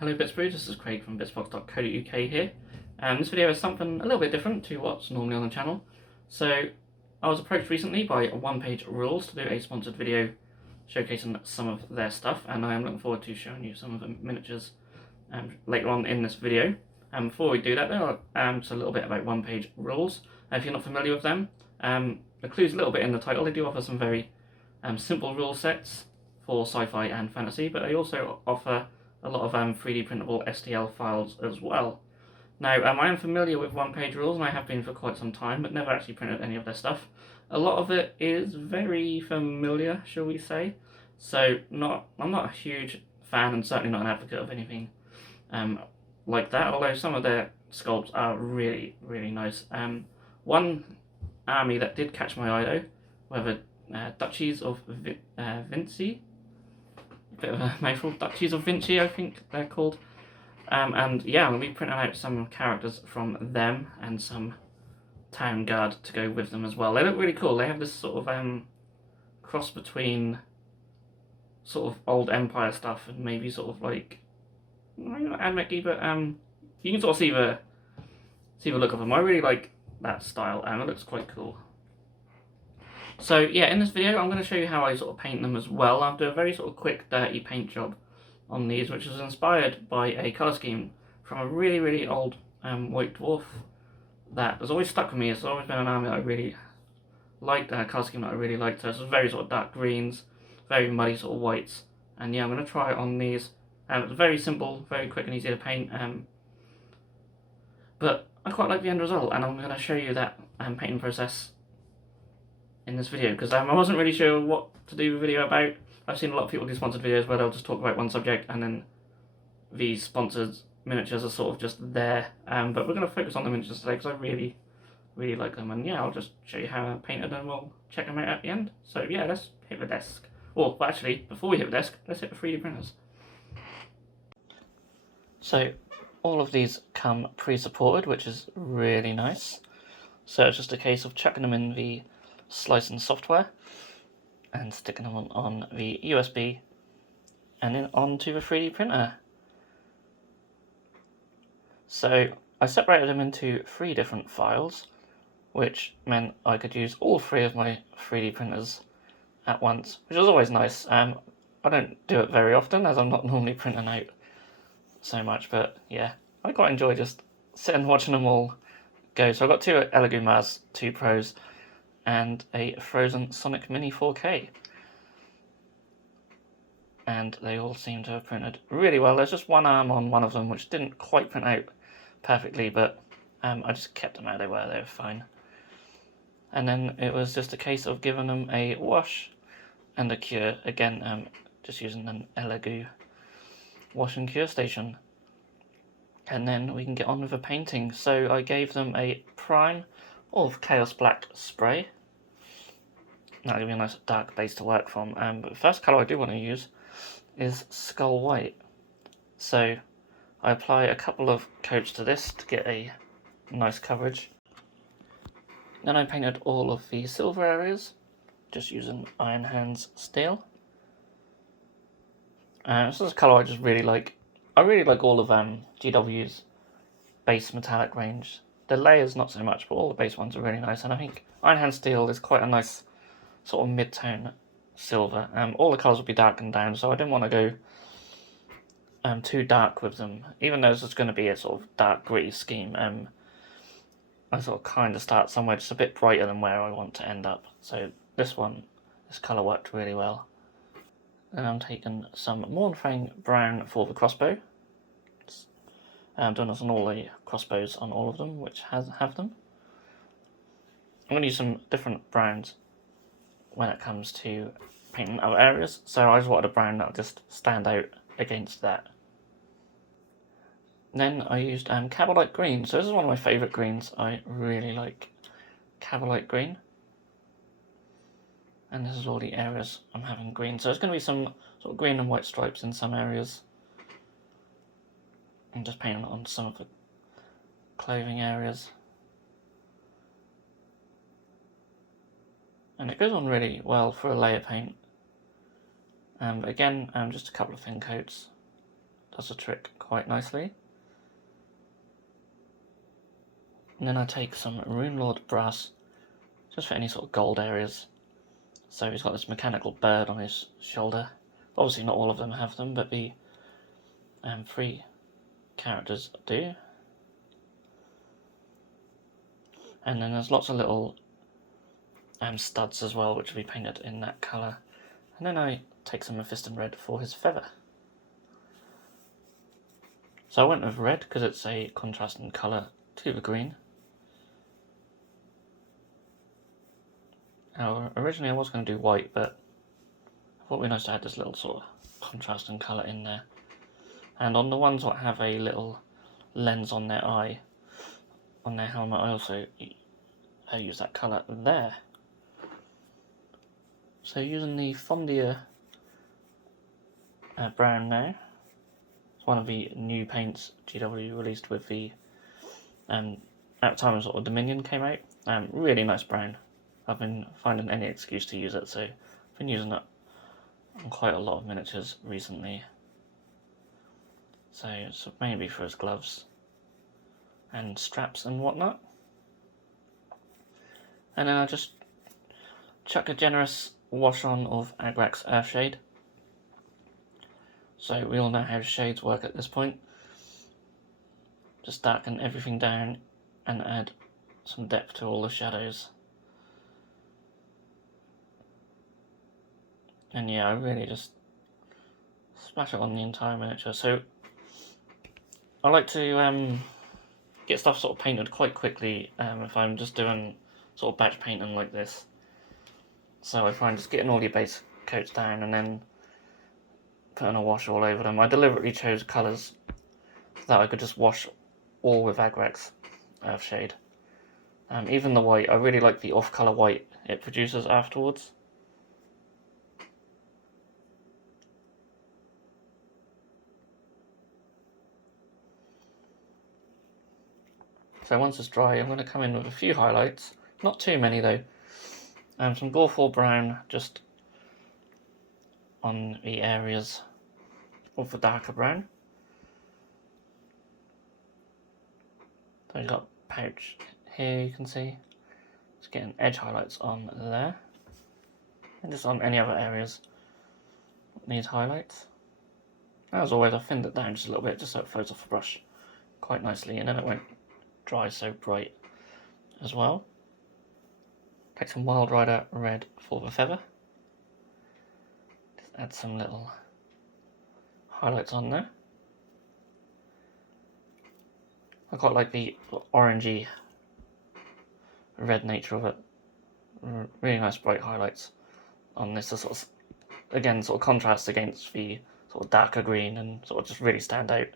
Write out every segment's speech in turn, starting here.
Hello Bitzbox, this is Craig from Bitzbox.co.uk here. This video is something a little bit different to what's normally on the channel. So I was approached recently by One Page Rules to do a sponsored video showcasing some of their stuff, and I am looking forward to showing you some of the miniatures later on in this video. Before we do that though, just a little bit about One Page Rules. If you're not familiar with them, the clue's a little bit in the title. They do offer some very simple rule sets for sci-fi and fantasy, but they also offer a lot of 3D printable STL files as well. Now, I am familiar with One Page Rules, and I have been for quite some time, but never actually printed any of their stuff. A lot of it is very familiar, shall we say. So, I'm not a huge fan, and certainly not an advocate of anything like that, although some of their sculpts are really, really nice. One army that did catch my eye, though, were the Duchies of Vinci. Bit of a mouthful. Duchies of Vinci, I think they're called. And yeah, I'm going to be printing out some characters from them and some town guard to go with them as well. They look really cool. They have this sort of cross between sort of old Empire stuff and maybe sort of like, not Admech-y, but you can sort of see the look of them. I really like that style, and it looks quite cool. So yeah, in this video I'm going to show you how I sort of paint them as well. I'll do a very sort of quick dirty paint job on these, which was inspired by a colour scheme from a really, really old white dwarf that has always stuck with me. It's always been an army that I really liked, and a colour scheme that I really liked. So it's very sort of dark greens, very muddy sort of whites, and yeah, I'm going to try it on these. It's very simple, very quick and easy to paint, but I quite like the end result, and I'm going to show you that painting process in this video, because I wasn't really sure what to do the video about. I've seen a lot of people do sponsored videos where they'll just talk about one subject and then these sponsored miniatures are sort of just there, but we're going to focus on the miniatures today because I really, really like them, and yeah, I'll just show you how I painted them and we'll check them out at the end. So yeah, let's hit the desk. Well, actually, before we hit the desk, let's hit the 3D printers. So all of these come pre-supported, which is really nice. So it's just a case of chucking them in the slicing software and sticking them on the USB and then onto the 3D printer. So I separated them into 3 different files, which meant I could use all 3 of my 3D printers at once, which is always nice. I don't do it very often as I'm not normally printing out so much, but yeah, I quite enjoy just sitting and watching them all go. So I've got 2 Elegoo Mars 2 Pros and a Frozen Sonic Mini 4K. And they all seem to have printed really well. There's just one arm on one of them which didn't quite print out perfectly, but I just kept them how they were fine. And then it was just a case of giving them a wash and a cure. Again, just using an Elegoo wash and cure station. And then we can get on with the painting. So I gave them a prime of Chaos Black spray. That'll give me a nice dark base to work from. But the first colour I do want to use is Skull White. So I apply a couple of coats to this to get a nice coverage. Then I painted all of the silver areas, just using Iron Hands steel. This is a colour I just really like. I really like all of GW's base metallic range. The layers not so much, but all the base ones are really nice, and I think Iron Hand steel is quite a nice sort of mid-tone silver. All the colours will be darkened down, so I didn't want to go too dark with them. Even though this is going to be a sort of dark gritty scheme, I sort of kind of start somewhere just a bit brighter than where I want to end up. So this colour worked really well. Then I'm taking some Mornfang brown for the crossbow. I'm doing this on all the crossbows on all of them, which have them. I'm going to use some different browns when it comes to painting other areas, so I just wanted a brown that would just stand out against that. Then I used Cavalite Green. So this is one of my favourite greens. I really like Cavalite Green. And this is all the areas I'm having green. So it's going to be some sort of green and white stripes in some areas. I'm just painting on some of the clothing areas. And it goes on really well for a layer paint. Again, just a couple of thin coats does the trick quite nicely. And then I take some Rune Lord brass, just for any sort of gold areas. So he's got this mechanical bird on his shoulder. Obviously not all of them have them, but the 3 characters do. And then there's lots of little studs as well, which will be painted in that colour. And then I take some Mephiston red for his feather. So I went with red because it's a contrasting colour to the green. Now, originally I was going to do white, but I thought it'd be nice to add this little sort of contrasting colour in there. And on the ones that have a little lens on their eye, on their helmet, I also use that colour there. So using the Fondia brown now. It's one of the new paints GW released with the at the time sort of Dominion came out. Really nice brown. I've been finding any excuse to use it, so I've been using it on quite a lot of miniatures recently. So it's mainly for his gloves and straps and whatnot. And then I just chuck a generous wash on of Agrax Earthshade. So we all know how shades work at this point. Just darken everything down and add some depth to all the shadows. And yeah, I really just splash it on the entire miniature. So I like to get stuff sort of painted quite quickly if I'm just doing sort of batch painting like this. So I find just getting all your base coats down and then putting a wash all over them. I deliberately chose colours that I could just wash all with Agrax Earthshade. Even the white, I really like the off-colour white it produces afterwards. So once it's dry, I'm going to come in with a few highlights. Not too many though. Some Gorefall brown just on the areas of the darker brown. So you've got pouch here, you can see. Just getting edge highlights on there. And just on any other areas that need highlights. As always, I thinned it down just a little bit just so it flows off the brush quite nicely, and then it won't dry so bright as well. Take some Wild Rider red for the feather. Just add some little highlights on there. I quite like the orangey red nature of it. Really nice bright highlights on this to sort of, again, sort of contrast against the sort of darker green and sort of just really stand out.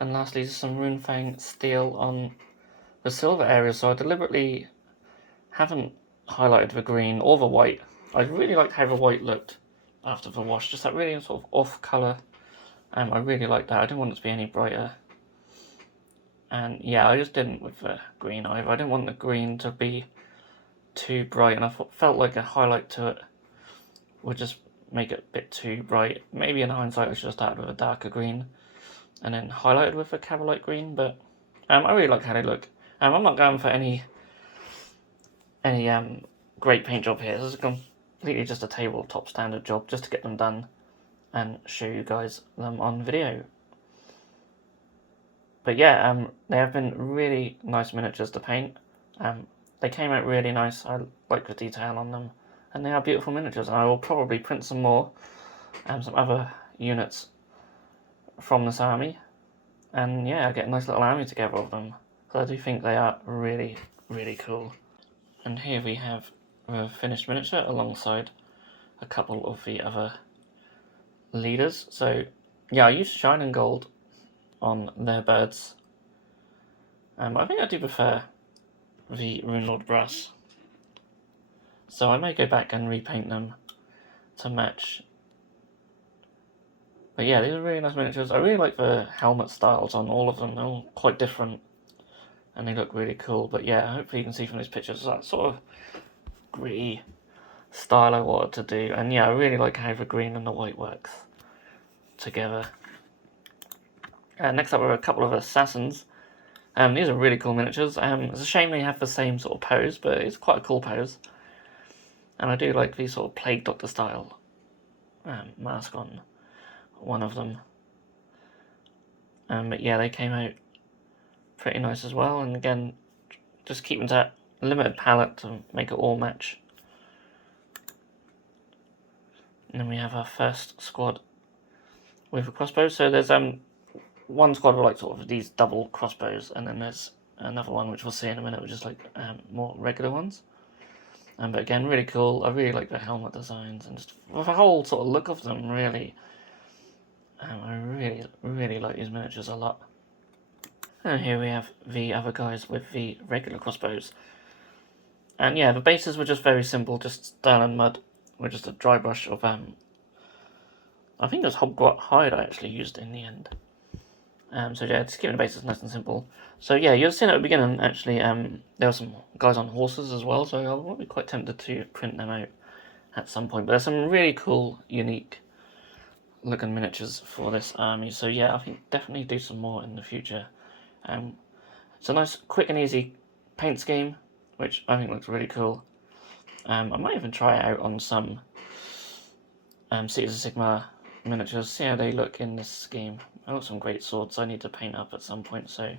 And lastly, just some Runefang steel on the silver area. So I deliberately haven't highlighted the green or the white. I really liked how the white looked after the wash, just that really sort of off colour. I really liked that. I didn't want it to be any brighter. And yeah, I just didn't with the green either. I didn't want the green to be too bright, and I felt like a highlight to it would just make it a bit too bright. Maybe in hindsight I should have started with a darker green and then highlighted with a Cavalite green, but I really like how they look. I'm not going for any great paint job here. This is completely just a tabletop standard job just to get them done and show you guys them on video. But yeah, they have been really nice miniatures to paint. They came out really nice. I like the detail on them, and they are beautiful miniatures. And I will probably print some more, some other units from this army, and yeah, I'll get a nice little army together of them. So I do think they are really, really cool. And here we have a finished miniature alongside a couple of the other leaders. So yeah, I used Shining Gold on their birds. I think I do prefer the Rune Lord brass. So I may go back and repaint them to match. But yeah, these are really nice miniatures. I really like the helmet styles on all of them. They're all quite different and they look really cool. But yeah, hopefully you can see from these pictures that sort of gritty style I wanted to do. And yeah, I really like how the green and the white works. together. Next up are a couple of assassins. These are really cool miniatures. It's a shame they have the same sort of pose, but it's quite a cool pose. And I do like the sort of Plague Doctor style mask on one of them. But yeah, they came out pretty nice as well. And again, just keeping that limited palette to make it all match. And then we have our first squad with a crossbow. So there's one squad with like sort of these double crossbows, and then there's another one which we'll see in a minute, which is like more regular ones. But again, really cool. I really like the helmet designs and just the whole sort of look of them. Really, I really like these miniatures a lot. And here we have the other guys with the regular crossbows. And yeah, the bases were just very simple, just stone and mud with just a dry brush of I think it was hobgrot hide I actually used in the end. So yeah, just keeping the bases nice and simple. So yeah, you'll see at the beginning actually there were some guys on horses as well, so I would be quite tempted to print them out at some point. But there's some really cool, unique looking miniatures for this army. So yeah, I think definitely do some more in the future. It's a nice, quick and easy paint scheme, which I think looks really cool. I might even try it out on some Cities of Sigmar miniatures, see how they look in this scheme. I've got some great swords I need to paint up at some point, so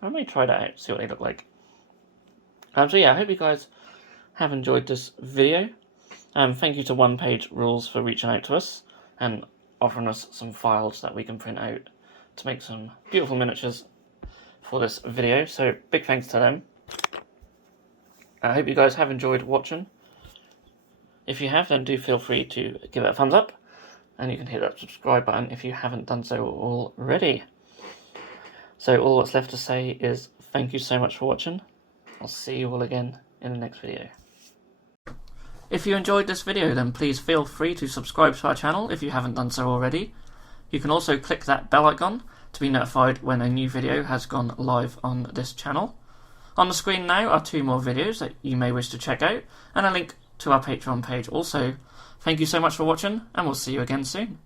I may try that out, see what they look like. So yeah, I hope you guys have enjoyed this video. Thank you to One Page Rules for reaching out to us and offering us some files that we can print out to make some beautiful miniatures for this video, so big thanks to them. I hope you guys have enjoyed watching. If you have, then do feel free to give it a thumbs up, and you can hit that subscribe button if you haven't done so already. So all that's left to say is thank you so much for watching. I'll see you all again in the next video. If you enjoyed this video, then please feel free to subscribe to our channel if you haven't done so already. You can also click that bell icon to be notified when a new video has gone live on this channel. On the screen now are 2 more videos that you may wish to check out, and a link to our Patreon page also. Thank you so much for watching, and we'll see you again soon.